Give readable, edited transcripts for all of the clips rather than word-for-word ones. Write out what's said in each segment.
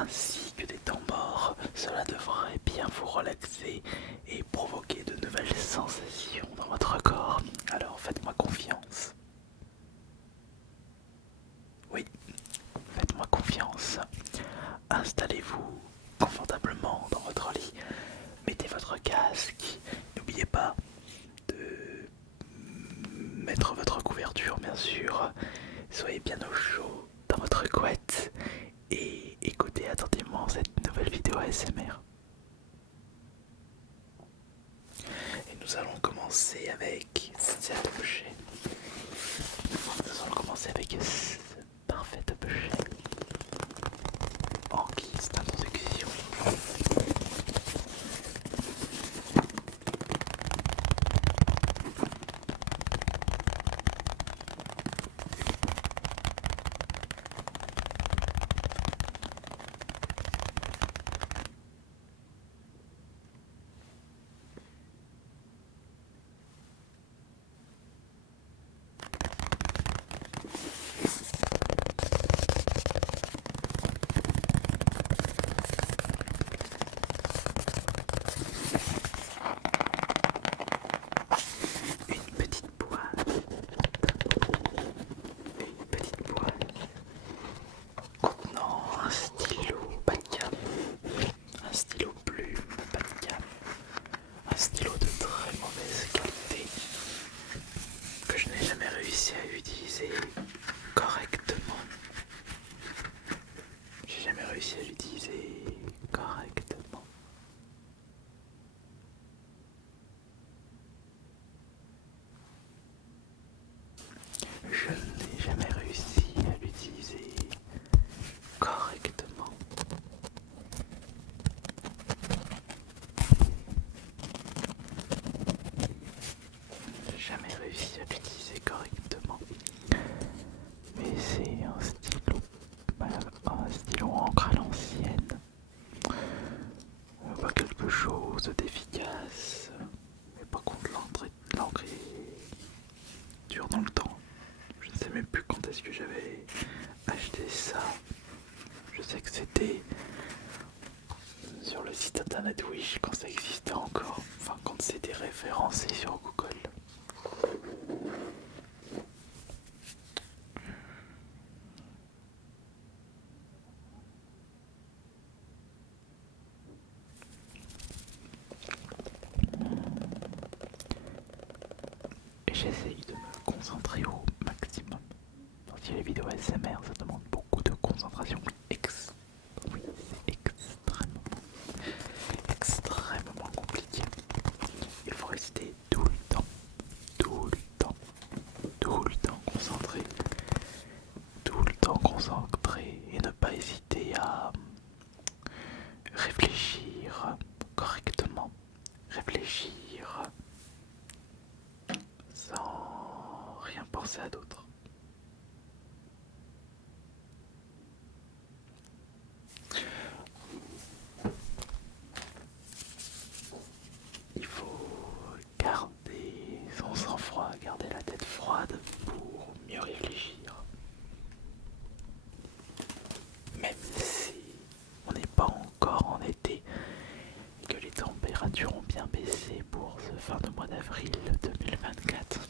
ainsi que des temps morts. Cela devrait bien vous relaxer et provoquer de nouvelles sensations dans votre corps. Alors faites-moi confiance. Oui, faites-moi confiance. Installez-vous confortablement dans votre lit. Mettez votre casque. N'oubliez pas de mettre votre couverture, bien sûr. Soyez bien au chaud dans votre couette et écoutez attentivement cette nouvelle vidéo ASMR. Et nous allons commencer avec cet objet. Nous allons commencer avec ce parfait objet en guise d'introduction. Une petite boîte contenant un stylo bas de gamme, un stylo plume bas de gamme, un stylo de très mauvaise qualité que je n'ai jamais réussi à utiliser correctement. J'ai jamais réussi à l'utiliser correctement. Je n'ai jamais réussi à l'utiliser correctement. Jamais réussi à l'utiliser correctement. Mais c'est un stylo encre à l'ancienne. Pas quelque chose d'efficace. Mais par contre l'encre dure dans le temps. Je ne sais même plus quand est-ce que j'avais acheté ça. Je sais que c'était sur le site internet Wish quand ça existait encore. Enfin quand c'était référencé sur Google. Et j'essaye de me concentrer au maximum. Parce que les vidéos ASMR ça demande beaucoup de concentration. Oui, c'est extrêmement compliqué. Il faut rester tout le temps concentré et ne pas hésiter à réfléchir correctement, réfléchir sans rien penser à d'autre. Il faut garder son sang-froid, garder la tête froide pour mieux réfléchir. Même si on n'est pas encore en été et que les températures ont bien baissé pour ce fin de mois d'avril 2024,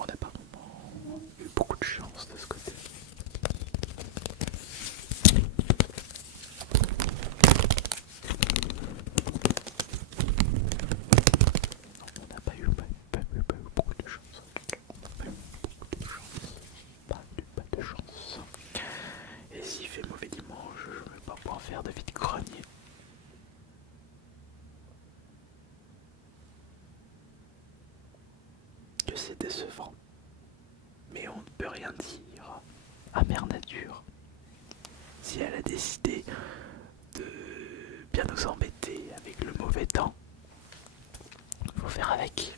on n'a pas vraiment eu beaucoup de chance de ce côté. On n'a pas eu beaucoup de chance. Pas de chance. Et s'il fait mauvais dimanche, je ne vais pas pouvoir faire de vide-grenier. Que c'est décevant. Mais on ne peut rien dire à Mère Nature. Si elle a décidé de bien nous embêter avec le mauvais temps, faut faire avec.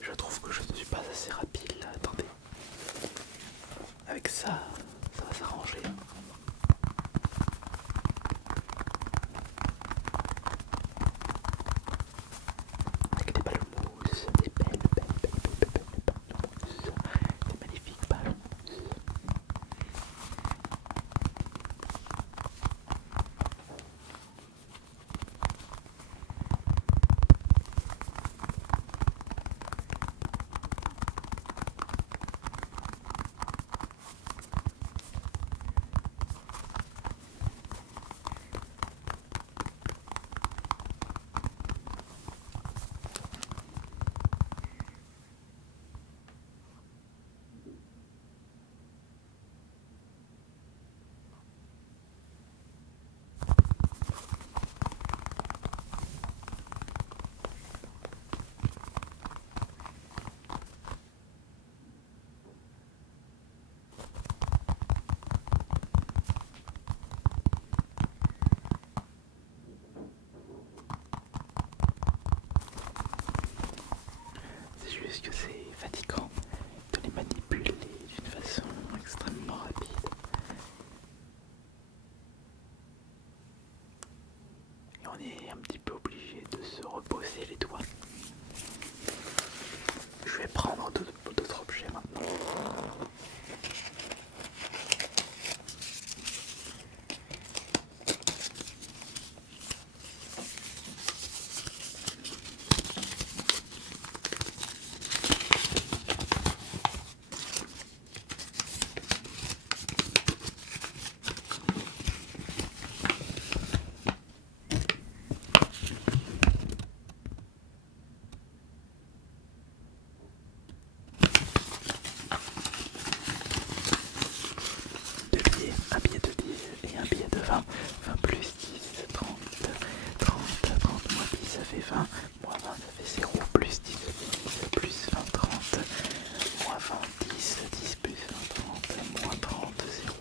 Je trouve que je ne suis pas assez rapide là, attendez. Avec ça, ça va s'arranger. 20, moins 20 ça fait 0, plus 10 ça fait 10, plus 20, 30, moins 20, 10, 10 plus 20, 30, moins 30, 0.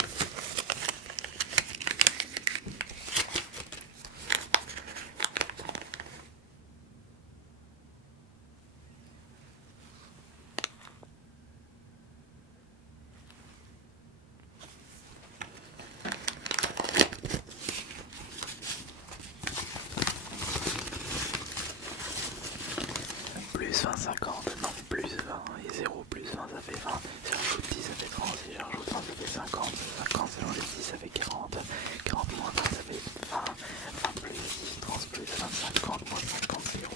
Plus 20, 50, non, plus 20 et 0 plus 20 ça fait 20, si j'ajoute 10 ça fait 30, si j'ajoute 20 ça fait 50, 50 si j'enlève 10 ça fait 40, 40 moins 20 ça fait 20, 20 plus 10, 30 plus 20, 50 moins 50, 0.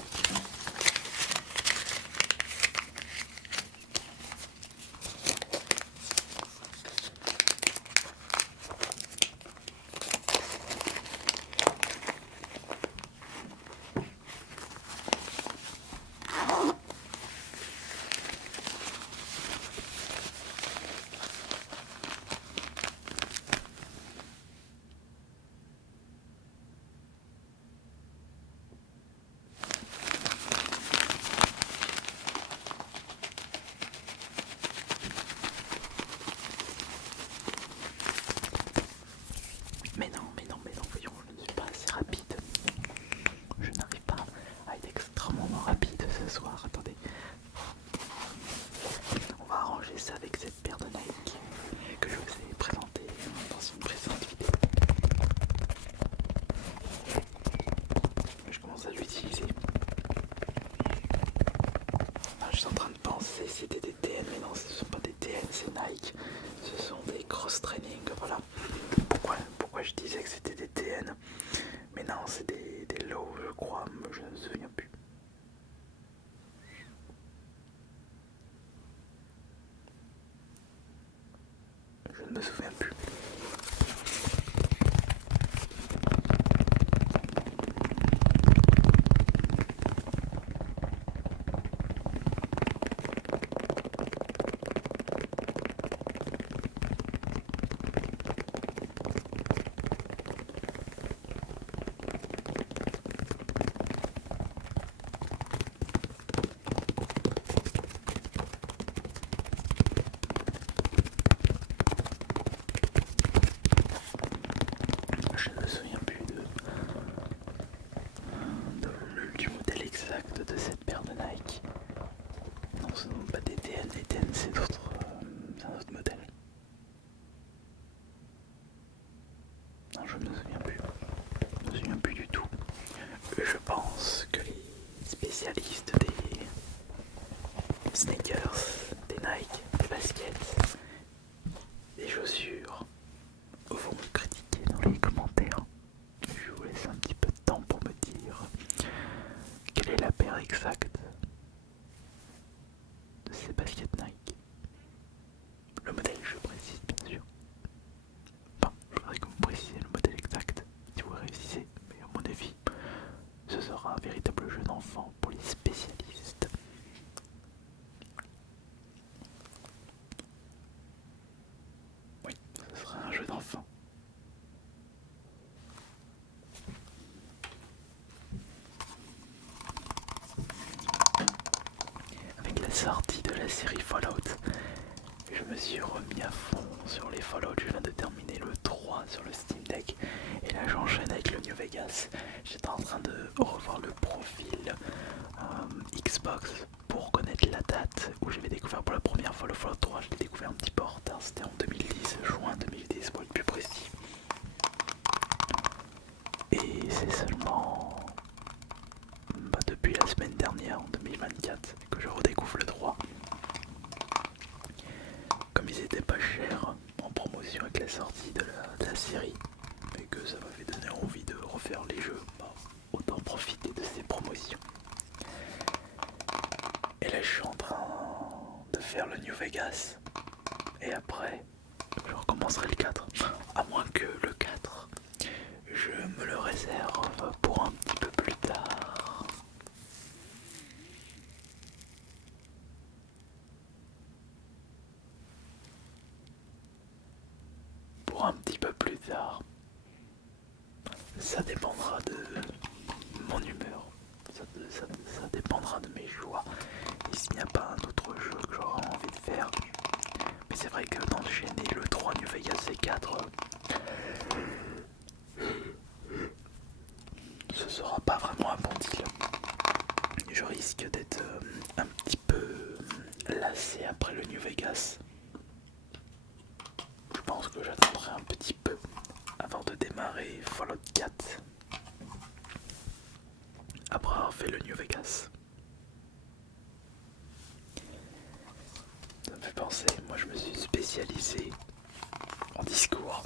Mais non, voyons, je ne suis pas assez rapide. Je n'arrive pas à être extrêmement rapide ce soir. Attendez. On va arranger ça avec cette paire de Nike que je vous ai présentée dans une précédente vidéo. Je commence à l'utiliser. Je suis en train de penser si c'était des TN, mais non, ce ne sont pas des TN, c'est Nike. Ce sont des cross-training, voilà. Pourquoi je disais que c'était des TN? Mais non, c'est des low, je crois, mais je ne me souviens plus. Je ne me souviens plus. Je ne me souviens plus du modèle exact de cette paire de Nike. Non, ce ne sont pas des TN, les TN c'est un autre modèle. Non, je ne me souviens plus. Je ne me souviens plus du tout. Je pense que les spécialistes des sneakers, des Nike, des baskets, des chaussures vont me critiquer dans les commentaires. Je vous laisse un petit peu de temps pour me dire quelle est la paire exacte de ces baskets Nike. Le modèle, je précise bien sûr. Enfin, je voudrais que vous précisiez le modèle exact si vous réussissez, mais à mon avis, ce sera un véritable jeu d'enfant pour les spécialistes. Oui, ce sera un jeu d'enfant. Avec la sortie de la série Fallout, je me suis remis à fond sur les Fallout. Je viens de terminer le 3 sur le Steam Deck et là j'enchaîne avec le New Vegas. J'étais en train de revoir le profil Xbox pour connaître la date où j'avais découvert pour la première fois le Fallout 3. Je l'ai découvert un petit peu en retard, c'était en 2010, juin 2010 pour être plus précis. Et c'est seulement depuis la semaine dernière, en 2024, que je redécouvre le 3. Comme ils étaient pas chers en promotion avec la sortie de la série, et que ça m'avait donné envie de refaire les jeux, autant profiter de ces promotions. Et là je suis en train de faire le New Vegas, et après je recommencerai le 4, à moins que le 4 je me le réserve pour un petit peu plus tard. Pour un petit peu plus tard. Ça dépendra de mon humeur. vrai que d'enchaîner le 3 New Vegas et 4, ce sera pas vraiment un bon deal. Je risque d'être un petit peu lassé après le New Vegas. Je pense que j'attendrai un petit peu avant de démarrer Fallout 4 après avoir fait le New Vegas. Ça me fait penser, moi je me suis spécialisé en discours,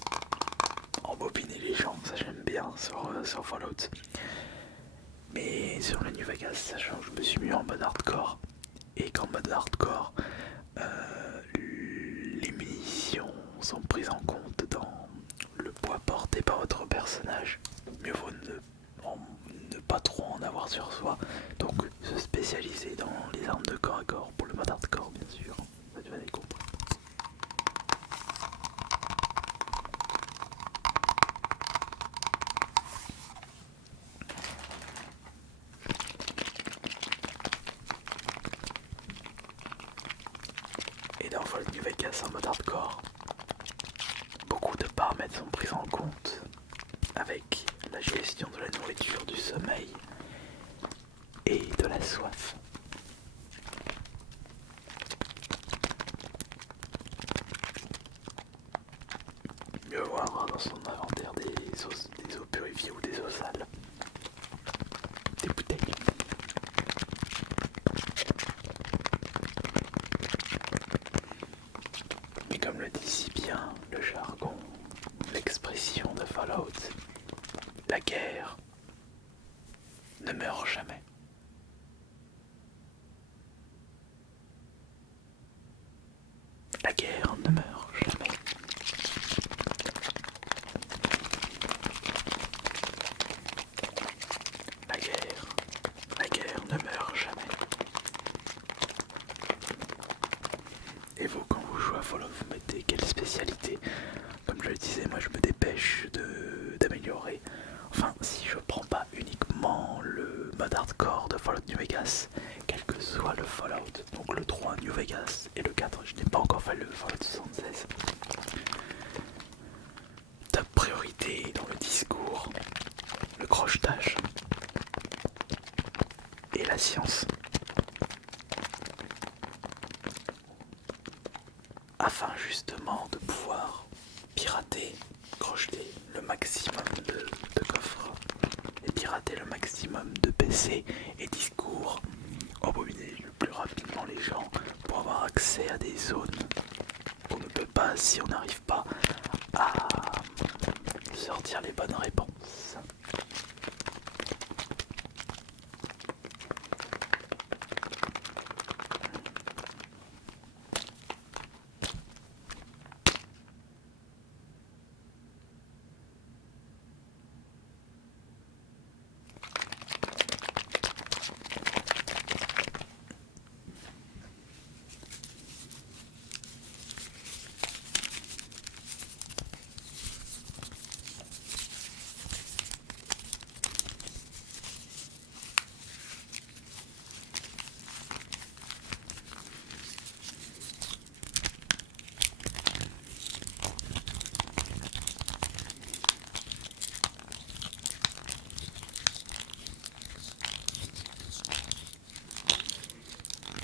en bobiner les gens, ça j'aime bien sur Fallout. Mais sur le New Vegas, sachant que je me suis mis en mode hardcore, et qu'en mode hardcore, les munitions sont prises en compte dans le poids porté par votre personnage, mieux vaut ne pas trop en avoir sur soi, donc se spécialiser dans les armes de corps à corps pour le mode hardcore bien sûr, ça tu vas les comprendre. Et dans Fallout New Vegas en mode hardcore, beaucoup de paramètres sont pris en compte avec la gestion de la nourriture, du sommeil et de la soif. Mieux vaut avoir dans son inventaire des eaux purifiées ou des eaux sales, des bouteilles. Mais comme le dit si bien le jargon, l'expression de Fallout, la guerre ne meurt jamais. La guerre ne meurt jamais. La guerre ne meurt jamais. Et vous, quand vous jouez à Fallout, vous mettez quelle spécialité? Comme je le disais, moi je me dépêche d'améliorer. Enfin, si je prends pas uniquement le mode hardcore de Fallout New Vegas, quel que soit le Fallout, donc le 3 New Vegas et le 4, je n'ai pas encore fait le Fallout 76. Top priorité dans le discours, le crochetage et la science. Afin justement de pouvoir pirater, crocheter le maximum de coffres et pirater le maximum de PC et discours, embobiner le plus rapidement les gens pour avoir accès à des zones où on ne peut pas si on n'arrive pas à sortir les bonnes réponses.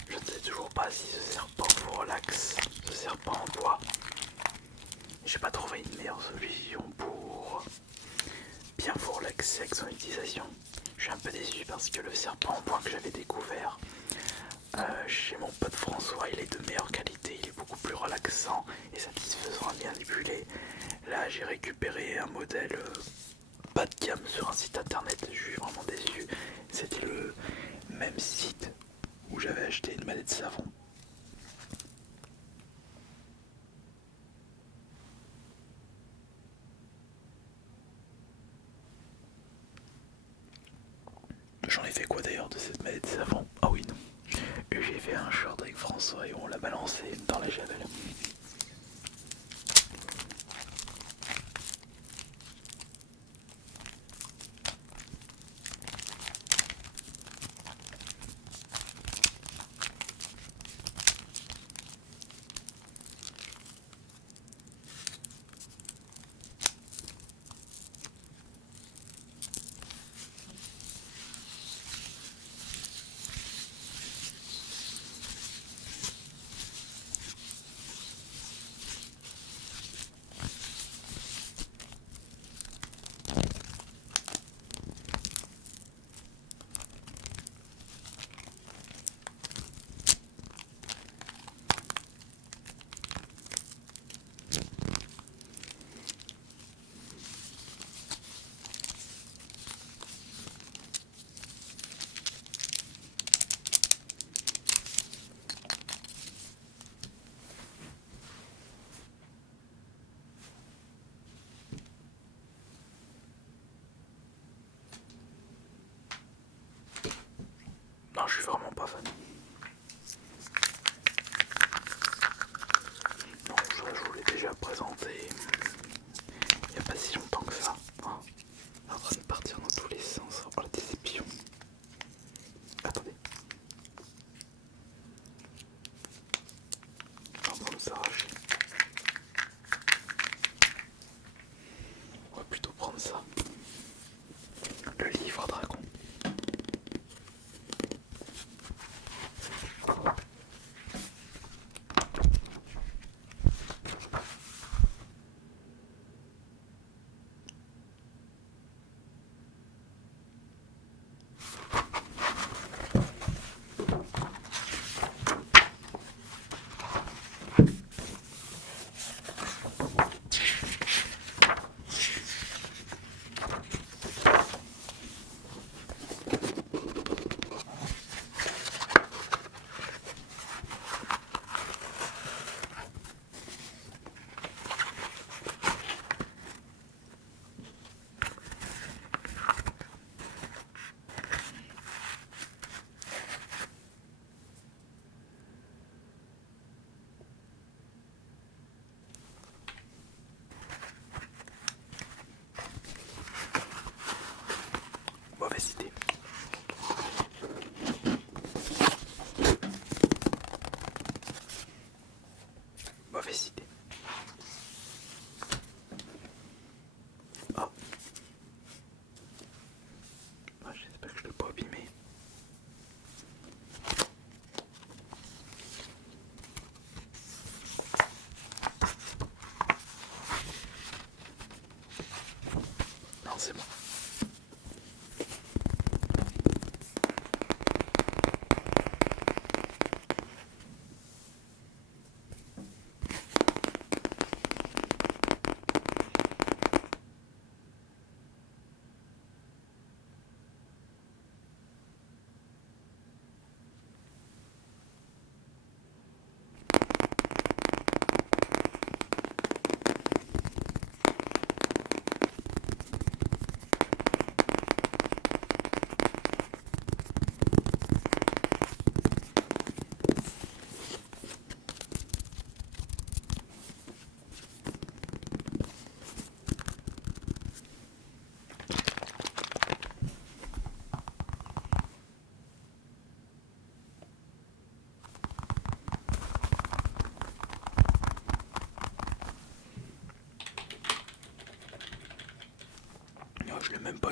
Je ne sais toujours pas si ce serpent vous relaxe, ce serpent en bois. J'ai pas trouvé une meilleure solution pour bien vous relaxer avec son utilisation. Je suis un peu déçu parce que le serpent en bois que j'avais découvert chez mon pote François, il est de meilleure qualité, il est beaucoup plus relaxant et satisfaisant à manipuler. Là j'ai récupéré un modèle bas de gamme sur un site internet, je suis vraiment déçu. C'était le même site où j'avais acheté une manette savon. J'en ai fait quoi d'ailleurs de cette manette savon? Ah oui non. J'ai fait un short avec François et on l'a balancé dans la javel.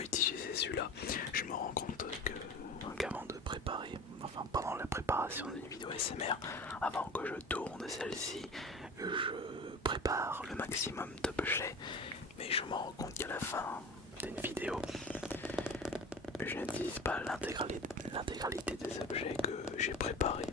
utiliser celui-là. Je me rends compte que qu'avant de préparer, enfin pendant la préparation d'une vidéo SMR, avant que je tourne celle-ci, je prépare le maximum d'objets, mais je me rends compte qu'à la fin d'une vidéo, je n'utilise pas l'intégralité des objets que j'ai préparés.